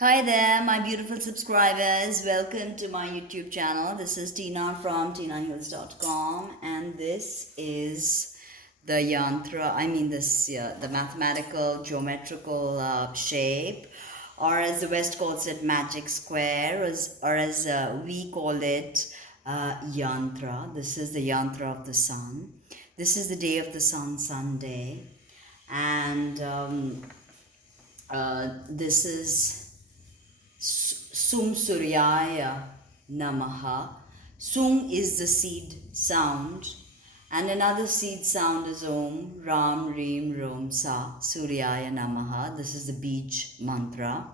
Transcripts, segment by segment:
Hi there, my beautiful subscribers. Welcome to my YouTube channel. This is Tina from tinahills.com, and this is the Yantra. The mathematical geometrical shape, or as the West calls it, magic square, or as we call it, Yantra. This is the Yantra of the sun. This is the day of the sun, Sunday, and this is Sum Suryaya Namaha. Sum is the seed sound, and another seed sound is Om, Ram, Reem, Rom, Sa, Suryaya Namaha. This is the Bij mantra.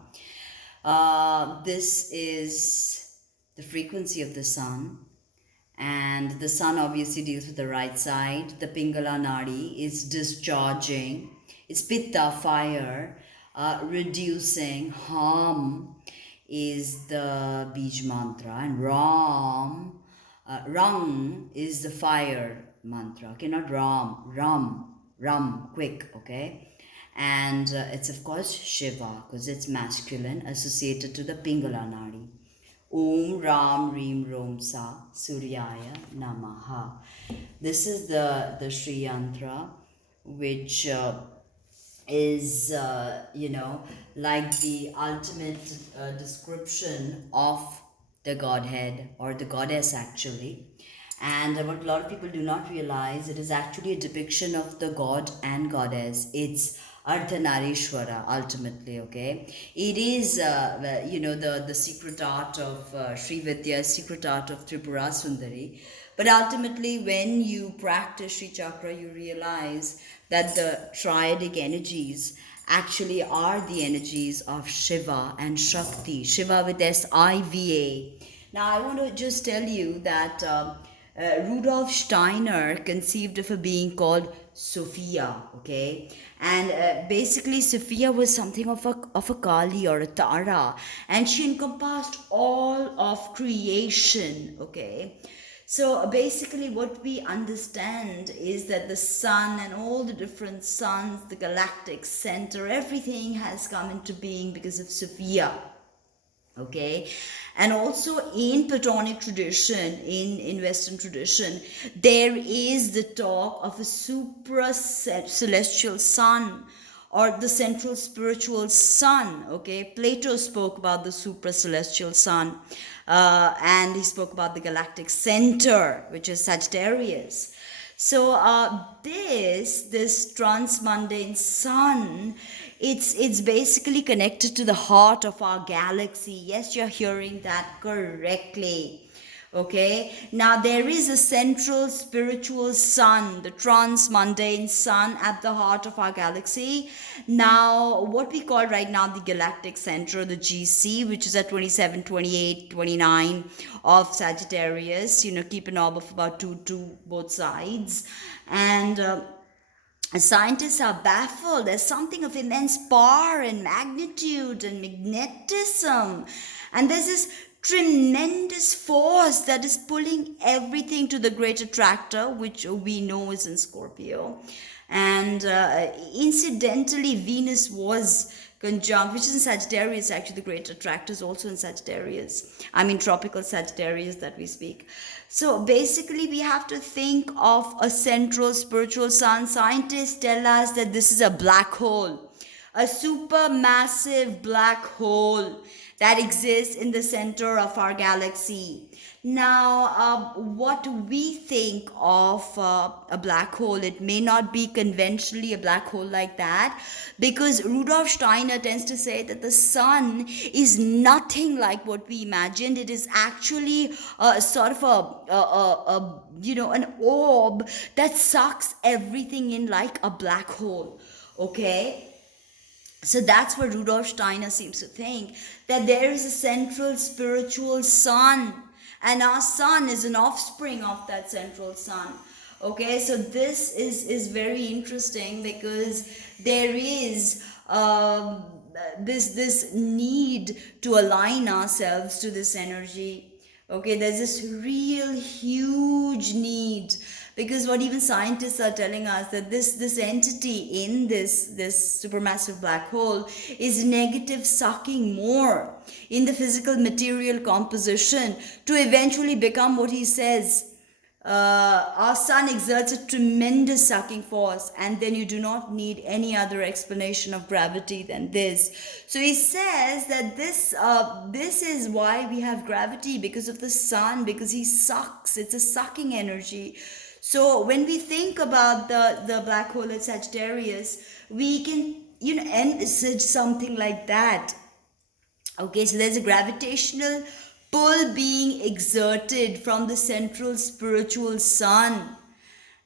This is the frequency of the sun, and the sun obviously deals with the right side. The Pingala Nadi is discharging, it's Pitta, fire, reducing, harm is the Bij mantra, and Rang is the fire mantra. Okay, not Ram, quick, okay? And it's of course Shiva, because it's masculine, associated to the Pingala Nadi. Om Ram Reem Rom Sa Suryaya Namaha. This is the Sriyantra, which is like the ultimate description of the Godhead, or the goddess actually. And what a lot of people do not realize, it is actually a depiction of the god and goddess. It's Ardhanarishwara ultimately, okay? It is, the secret art of Sri Vidya, secret art of Tripura Sundari. But ultimately, when you practice Sri Chakra, you realize that the triadic energies actually are the energies of Shiva and Shakti. Shiva with Siva. Now, I want to just tell you that Rudolf Steiner conceived of a being called Sophia, okay? And basically, Sophia was something of a Kali or a Tara, and she encompassed all of creation, okay? So basically, what we understand is that the sun and all the different suns, the galactic center, everything has come into being because of Sophia. Okay, and also in Platonic tradition, in Western tradition, there is the talk of a supra celestial sun, or the central spiritual sun. Okay, Plato spoke about the supra celestial sun, and he spoke about the galactic center, which is Sagittarius. So this transmundane sun, it's basically connected to the heart of our galaxy. Yes, you're hearing that correctly. Okay, now there is a central spiritual sun, the transmundane sun, at the heart of our galaxy. Now, what we call right now the galactic center, the GC, which is at 27, 28, 29 of Sagittarius, keep an orb of about 2 both sides. And scientists are baffled. There's something of immense power and magnitude and magnetism. And there's this tremendous force that is pulling everything to the great attractor, which we know is in Scorpio. And incidentally, Venus was conjunct, which is in Sagittarius. Actually, the great attractor is also in Sagittarius. I mean, tropical Sagittarius that we speak. So basically, we have to think of a central spiritual sun. Scientists tell us that this is a black hole, a supermassive black hole that exists in the center of our galaxy. Now, what we think of a black hole, it may not be conventionally a black hole like that, because Rudolf Steiner tends to say that the sun is nothing like what we imagined. It is actually sort of an orb that sucks everything in like a black hole. Okay, so that's what Rudolf Steiner seems to think, that there is a central spiritual sun, and our sun is an offspring of that central sun. Okay, so this is very interesting, because there is this need to align ourselves to this energy. Okay, there's this real huge need, because what even scientists are telling us, that this entity in this supermassive black hole is negative sucking more in the physical material composition to eventually become what he says. Our sun exerts a tremendous sucking force, and then you do not need any other explanation of gravity than this. So he says that this is why we have gravity, because of the sun, because he sucks. It's a sucking energy. So when we think about the black hole at Sagittarius, we can envisage something like that. Okay, so there's a gravitational pull being exerted from the central spiritual sun.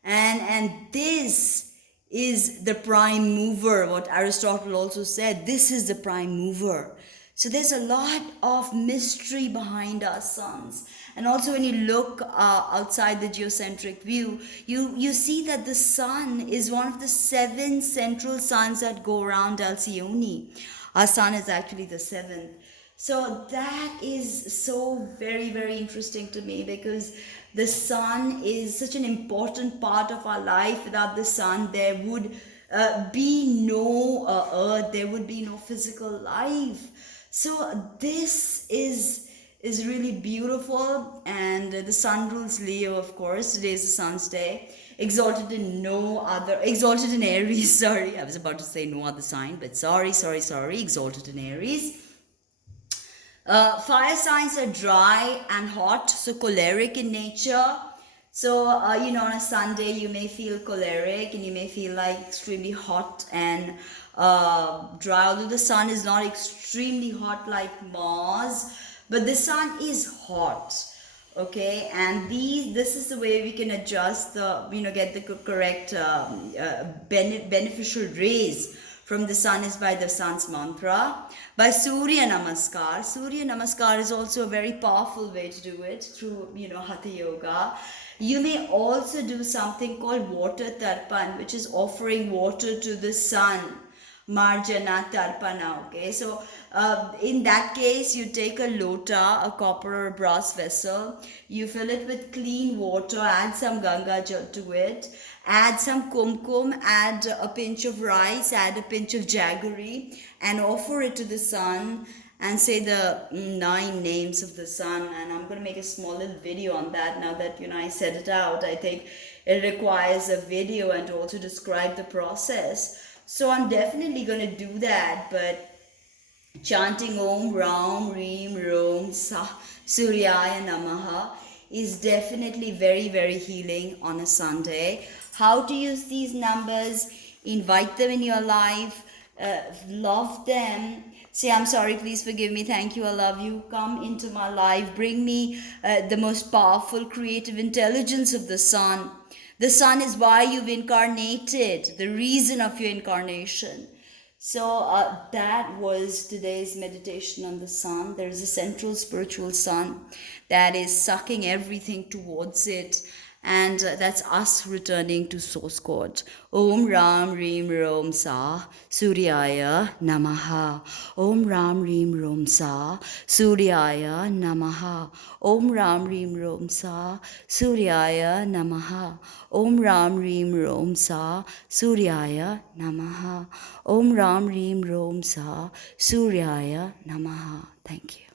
And this is the prime mover, what Aristotle also said. This is the prime mover. So there's a lot of mystery behind our suns. And also when you look outside the geocentric view, you see that the sun is one of the 7 central suns that go around Alcyone. Our sun is actually the 7th. So that is so very, very interesting to me, because the sun is such an important part of our life. Without the sun, there would be no earth, there would be no physical life. So this is really beautiful. And the sun rules Leo, of course. Today is the sun's day. Exalted in Aries. Sorry, I was about to say no other sign, but sorry. Exalted in Aries. Fire signs are dry and hot, so choleric in nature. So, on a Sunday, you may feel choleric and you may feel like extremely hot and dry, although the sun is not extremely hot like Mars, but the sun is hot. Okay, and this is the way we can adjust get the correct beneficial rays from the sun, is by the sun's mantra, by Surya Namaskar. Surya Namaskar is also a very powerful way to do it, through Hatha Yoga. You may also do something called water tarpan, which is offering water to the sun. Marjana Tarpana. Okay, so in that case, you take a lota, a copper or brass vessel, you fill it with clean water, add some Ganga Jal to it, add some kumkum, add a pinch of rice, add a pinch of jaggery, and offer it to the sun, and say the 9 names of the sun. And I'm going to make a small little video on that now that I said it out. I think it requires a video and to also describe the process. So I'm definitely going to do that, but chanting Om Ram Reem Rom Sa Suryaya Namaha is definitely very, very healing on a Sunday. How to use these numbers? Invite them in your life, love them. Say, I'm sorry, please forgive me, thank you, I love you. Come into my life, bring me the most powerful creative intelligence of the sun. The sun is why you've incarnated, the reason of your incarnation. So that was today's meditation on the sun. There is a central spiritual sun that is sucking everything towards it. And that's us returning to source code. Om Ram Reem Rom Sa Suryaya Namaha. Om Ram Reem Rom Sa Suryaya Namaha. Om Ram Reem Rom Sa Suryaya Namaha. Om Ram Reem Rom Sa Suryaya Namaha. Om Ram Reem Rom Sa Suryaya Namaha. Thank you.